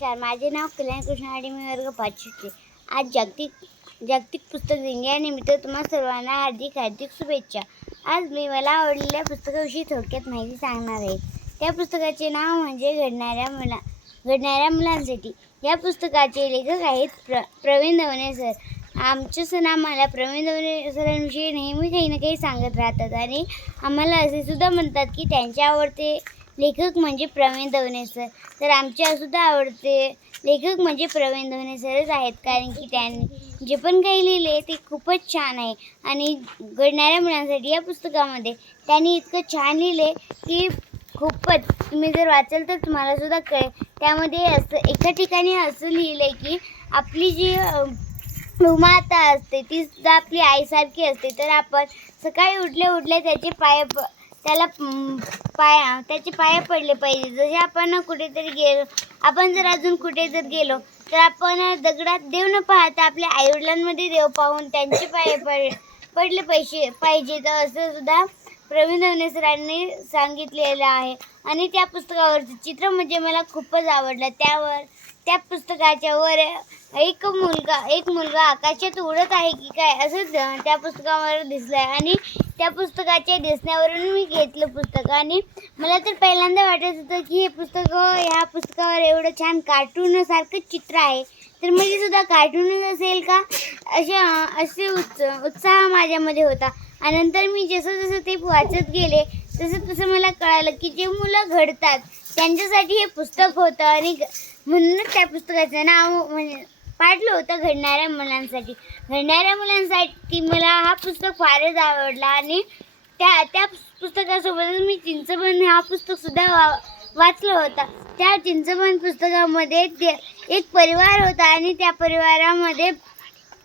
नमस्कार माझे नाव कल्याण कृष्ण आणि मी वर्ग पाचशे आज जागतिक जागतिक पुस्तक दिन यानिमित्त तुम्हा सर्वांना हार्दिक हार्दिक शुभेच्छा. आज मी मला आवडलेल्या पुस्तकाविषयी थोडक्यात माहिती सांगणार आहे. त्या पुस्तकाचे नाव म्हणजे घडणाऱ्या मुला घडणाऱ्या मुलांसाठी. या पुस्तकाचे लेखक आहेत प्र प्रवीण दवणे सर. आमचे सण आम्हाला प्रवीण दवणे सरांविषयी नेहमी काही ना काही सांगत राहतात आणि आम्हाला असे सुद्धा म्हणतात की त्यांचे आवडते लेखक म्हणजे प्रवीण दवणे सर तर आमच्यासुद्धा आवडते लेखक म्हणजे प्रवीण दवणे सरच आहेत कारण की त्यांनी जे पण काही लिहिले ते खूपच छान आहे. आणि घडणाऱ्या मुलांसाठी या पुस्तकामध्ये त्यांनी इतकं छान लिहिले की खूपच. तुम्ही जर वाचाल तर तुम्हालासुद्धा कळेल. त्यामध्ये असं एका ठिकाणी असं लिहिलं आहे की आपली जी माता असते ती सुद्धा आपली आईसारखी असते. तर आपण सकाळी उठल्या उठल्या त्याचे पाय प त्याला पाया त्याचे पाया पडले पाहिजे. जसे आपण कुठेतरी गेलो आपण जर अजून कुठे जर गेलो तर आपण दगडात देव न पाहता आपल्या आईवडिलांमध्ये देव पाहून त्यांचे पाय पड पडले पाहिजे पाहिजे. तर असं सुद्धा प्रवीण दवणे सरांनी सांगितलेलं आहे. आणि त्या पुस्तकावरचं चित्र म्हणजे मला खूपच आवडलं. त्यावर त्या पुस्तकाच्या वर एक मुलगा एक मुलगा आकाशात उडत आहे की काय असं त्या पुस्तकावर दिसलं आहे आणि त्या पुस्तकाच्या दिसण्यावरून मी घेतलं पुस्तक. आणि मला तर पहिल्यांदा वाटत होतं की हे पुस्तक हो, ह्या पुस्तकावर एवढं छान कार्टूनसारखं चित्र आहे. तर म्हणजे सुद्धा कार्टूनच असेल का? असे असे उत्स उत्साह माझ्यामध्ये होता. आणि नंतर मी जसं जसं ते वाचत गेले तसं तसं मला कळालं की जे मुलं घडतात त्यांच्यासाठी हे पुस्तक होतं. आणि म्हणूनच त्या पुस्तकाचं नाव म्हणजे पाडलं होतं घडणाऱ्या मुलांसाठी. घडणाऱ्या मुलांसाठी मला हा पुस्तक फारच आवडला आणि त्या त्या पुस्तकासोबतच मी चिंचबन हा पुस्तकसुद्धा वा वाचलं होता. त्या चिंचबन पुस्तकामध्ये ते एक परिवार होता आणि त्या परिवारामध्ये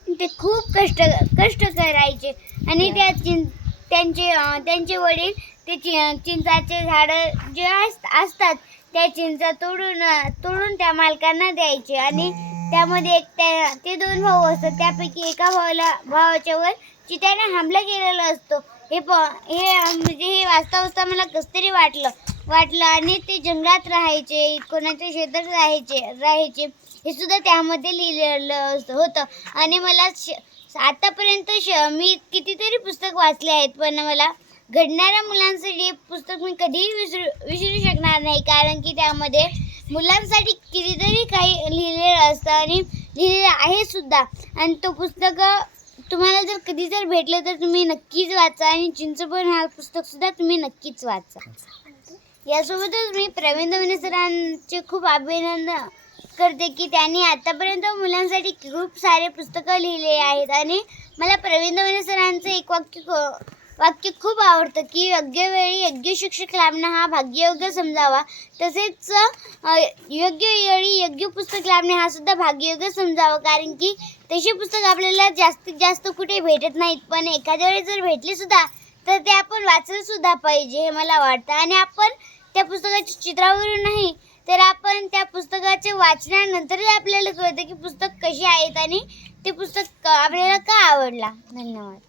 ते खूप कष्ट कष्ट करायचे. आणि त्या चिं त्यांचे त्यांचे वडील ते चि चिंचाचे झाडं जे अस- असतात त्या चिंचा तोडून तोडून त्या मालकांना द्यायचे. आणि त्यामध्ये एक त्या ते दोन भाऊ असतात. त्यापैकी एका भावाला भावाच्या वर चित्याने हमला केलेला असतो. हे प हे म्हणजे हे वाचता वाचता मला कसं तरी वाटलं. वाटलं आणि ते जंगलात राहायचे कोणाच्या शेतात राहायचे राहायचे हे सुद्धा त्यामध्ये लिहिलेलं असतं होतं. आणि मला श आतापर्यंत श मी कितीतरी पुस्तक वाचले आहेत पण मला घडणाऱ्या मुलांसाठी पुस्तक मी कधीही विसरू विसरू शकणार नाही कारण की त्यामध्ये मुलांसाठी कितीतरी काही लिहिलेलं असतं आणि लिहिलेलं आहे सुद्धा. आणि तो पुस्तक तुम्हाला जर कधी जर भेटलं तर तुम्ही नक्कीच वाचा आणि चिंचपण हा पुस्तकसुद्धा तुम्ही नक्कीच वाचा. यासोबतच मी प्रवीण दवणे सरांचे खूप अभिनंदन करते की त्यांनी आतापर्यंत मुलांसाठी खूप सारे पुस्तकं लिहिले आहेत. आणि मला प्रवीण दवणे सरांचं एक वाक्य वाक्य खूप आवडतं की योग्य वेळी योग्य शिक्षक लाभणं हा भाग्ययोग्य समजावा. तसेच योग्य वेळी योग्य पुस्तक लाभणे हा सुद्धा भाग्ययोग्य समजावा. कारण की तशी पुस्तक आपल्याला जास्तीत जास्त कुठे भेटत नाहीत. पण एखाद्या वेळी जर भेटली सुद्धा तर ते आपण वाचलं सुद्धा पाहिजे हे मला वाटतं. आणि आपण त्या पुस्तकाच्या चित्रावरून नाही तर आपण त्या पुस्तकाचे वाचल्यानंतरच आपल्याला कळतं की पुस्तक कशी आहेत आणि ते पुस्तक आपल्याला का आवडला. धन्यवाद.